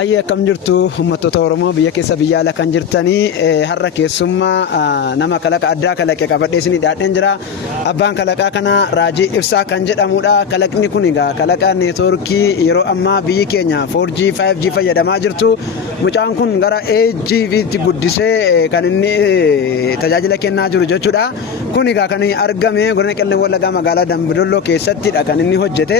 Ayya akkam jirtu uummattoota Oromoo biyya keessa biyya ala kan jirtanii har'a keessummaa nama kalaqa addaa kalaqe qabadhee isinii dhiyaadheen jira. Abbaan kalaqaa kana Raajii Ibsaa kan jedhamudha. Kalaqni kun egaa kalaqa neetwoorkii yeroo ammaa biyyi keenya 4G 5G fayyadamaa jirtu. Mucaan kun gara 8G'tti guddisee kan inni tajaajila kennaa jiru jechuudha. Kun egaa kan argame godina Qellem Wallaggaa magaalaa Dambidolloo keessattidha kan inni hojjete.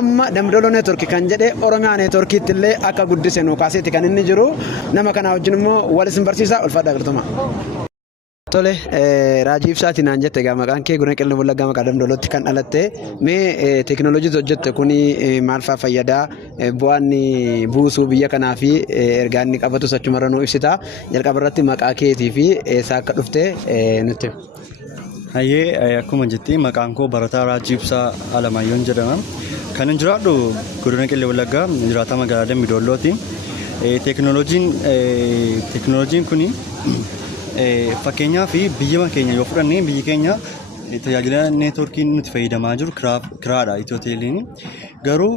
Amma Dambidolloo neetwoorkii kan jedhe Oromiyaa neetwoorkiitti illee akka guddise nu kaaseti kan inni jiru. Nama kana wajjin immoo wal isin barsiisa ulfaadha gartuma. Tole Raajii Ibsaati naan jette egaa maqaan kee godina Qellem Wallaggaa magaalaa Dambidollootti kan dhalatte. Mee teekinooloojii hojjette kuni maal fa'aa fayyadaa? Bu'aan buusuu biyya kanaa fi ergaa inni qabatu achumarra nuu ibsita. Jalqaba irratti maqaa keetii fi eessaa akka dhufte nutti. Hayyee akkuma jettee maqaan koo Barataa Raajii Ibsaa Alamayyoon jedhama. Kan hin jiraadhu godina Qellem Wallaggaa jiraataa magaalaa Dambidoollooti. Teekinooloojiin kun fakkeenyaaf biyya keenya yoo fudhanne biyyi keenya tajaajila neetwoorkii nuti fayyadamaa jiru kiraadha Itiyoo Teeleen. Garuu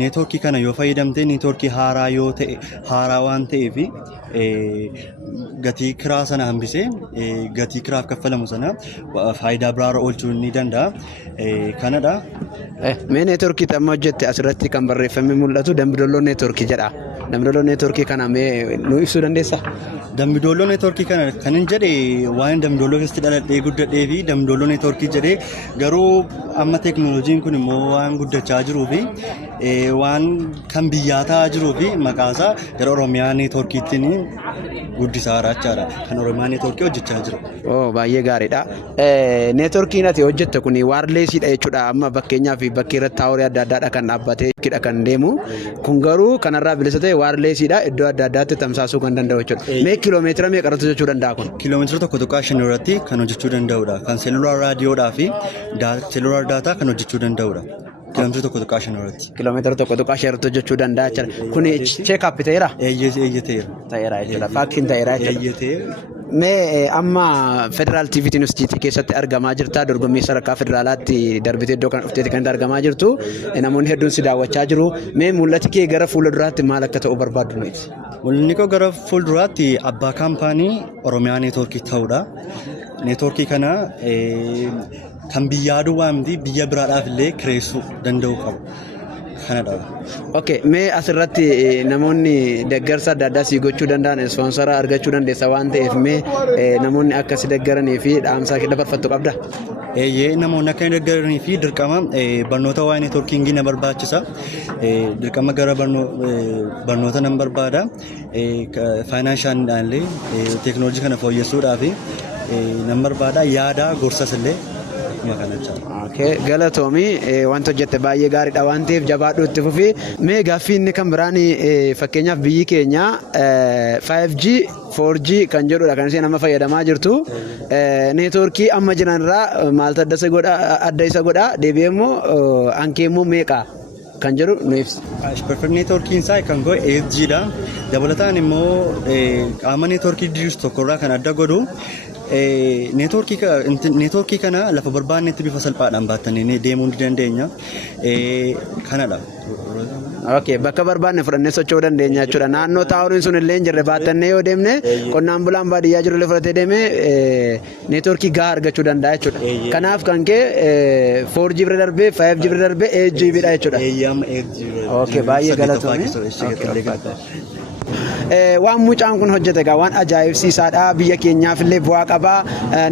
neetwoorkii kana yoo fayyadamte neetwoorkii haaraa yoo ta'e haaraa waan ta'eef gatii kiraa sana hambisee gatii kiraaf kaffalamu sana faayidaa biraarra oolchuu ni danda'a. Kanadha. Mee neetwoorkii amma hojjette asirratti kan barreeffamee mul'atu Dambidolloo neetwoorkii jedha. Dambidolloo neetwoorkii kana mee nu ibsuu dandeessaa? Dambidolloo neetwoorkii kana kan hin jedhe waan Dambidolloo keessatti dhaladhee guddadhee fi Dambidolloo neetwoorkii jedhee garuu amma teekinooloojiin kun immoo waan guddachaa jiruu fi waan kan biyyaa ta'aa jiruu fi maqaasaa gara Oromiyaa neetwoorkiitti guddisaa jechaadha. Kan Oromiyaa neetwoorkii hojjechaa jira. Baay'ee gaariidha. Neetwoorkiin ati hojjette kun waarleesiidha jechuudha. Amma fakkeenyaaf bakki irratti taaworii adda addaadha kan dhaabbatee kan deemu. Kun garuu kanarraa bilisa ta'e waarleesiidha. Iddoo adda addaatti tamsaasuu kan danda'u jechuudha. Mee kiiloomeetira meeqa irratti hojjechuu danda'a kun? Kiiloomeetira 1.5 irratti kan hojjechuu danda'udha. Kan seelulaar raadiyoodhaa fi seelulaar daataa kan hojjechuu danda'udha. Kiiloomeetira 1.5 irratti. Kiiloomeetira 1.5 irratti hojjechuu danda'a jechuudha. Kun cheekaap ta'eera? Eeyyee ta'eera. Ta'eera jechuudha. Faaktiin ta'eera jechuudha. Eeyyee ta'eera. Mee amma Federaal TV Yuunivarsiitii keessatti argamaa jirta. Dorgommii sadarkaa federaalaatti darbitee iddoo kana dhufteeti kan argamaa jirtu. Namoonni hedduun si daawwachaa jiru. Mee mul'ati kee gara fuulduraatti maal akka ta'u barbaaddu nuti? Mul'anni koo gara fuulduraatti abbaa kaampaanii Oromiyaa neetwoorkii ta'uudha. Neetwoorkii kana kan biyyaa duwwaa miti biyya biraadhaaf illee kireessuu danda'u qabu. Kanadha. Okay, mee asirratti namoonni deeggarsa adda addaa si gochuu danda'an ispoonsara argachuu dandeessa waan ta'eef mee namoonni akka si deeggaranii fi dhaamsa dabarfattu qabda? Eeyyee namoonni akka deeggaranii fi dirqama barnoota waa'ee neetwoorkiingii na barbaachisa. Dirqama gara barnoota nan barbaada. Faayinaanshaaliidhaan illee teekinooloojii kana fooyyessuudhaaf nan barbaada. Yaada gorsas illee galatoomii wanta hojjette baay'ee gaariidha waan ta'eef jabaadhu itti fufi. Mee gaaffii inni kan biraan fakkeenyaaf biyyi keenya 5G 4G kan jedhudha kan isheen amma fayyadamaa jirtu. Neetwoorkii amma jiranirraa maaltu adda isa godha? Deebi'ee immoo hankee immoo meeqa kan jedhu nu ibsi. Neetwoorkiin isaa kan goe 8Gdha. Dabalataan immoo qaama neetwoorkii diriirsu tokkorraa kan adda godhu neetwoorkii kana lafa barbaannetti bifa salphaadhaan baattanii deemuu ni dandeenya. Kanadha. Okay, bakka barbaanne fudhannee socho'uu dandeenya jechuudha. Naannoo taaworiin sun illee hin jirre baattannee yoo deemne qonnaan bulaan baadiyyaa jiru illee fudhatee deemee neetwoorkii gahaa argachuu danda'a jechuudha. Kanaaf kan kee 4G bira darbee 5G bira darbee 8G dha jechuudha. Eeyyama 8G. Okay, baay'ee galatoomii. Waan mucaan kun hojjete egaa waan ajaa'ibsiisaadha. Biyya keenyaaf illee bu'aa qaba.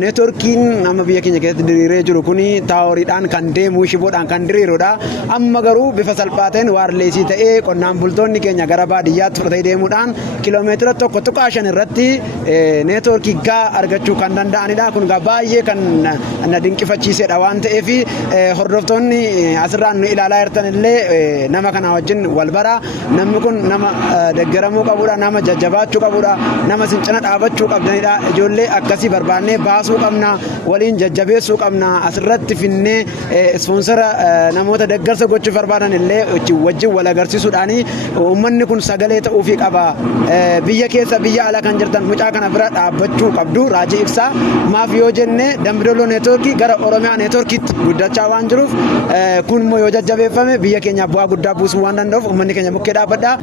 Neetwoorkiin amma biyya keenya keessatti diriiree jiru kun taaworiidhaan kan deemu shiboodhaan kan diriirudha. Amma garuu bifa salphaa ta'een waarleesii ta'ee qonnaan bultoonni keenya gara baadiyyaatti fudhatee deemuudhaan kiiloomeetira 1.5 irratti neetwoorkii gahaa argachuu kan danda'anidha. Kun egaa baay'ee kan na dinqifachiisedha waan ta'eef hordoftoonni asirraan nu ilaalaa jirtan illee nama kana wajjin wal bara. Namni kun nama deeggaramuu qabudha, nama jajjabaachuu qabudha, nama sincina dhaabachuu qabdanidha. Ijoollee akkasii barbaannee baasuu qabna, waliin jajjabeessuu qabna. Asirratti finnee ispoonsara namoota deeggarsa gochuuf barbaadan illee wajjin wal agarsiisuudhaani uummanni kun sagalee ta'uufii qaba. Biyya keessa biyya ala kan jirtan mucaa kana bira dhaabbachuu qabdu raajii ibsaa maaf yoo jenne Dambidolloo neetwoorkii gara Oromiyaa neetwoorkiitti guddachaa waan jiruuf kun immoo yoo jajjabeeffame biyya keenya bu'aa guddaa buusuu waan danda'uuf uummanni keenya bukkee dhaabbadha.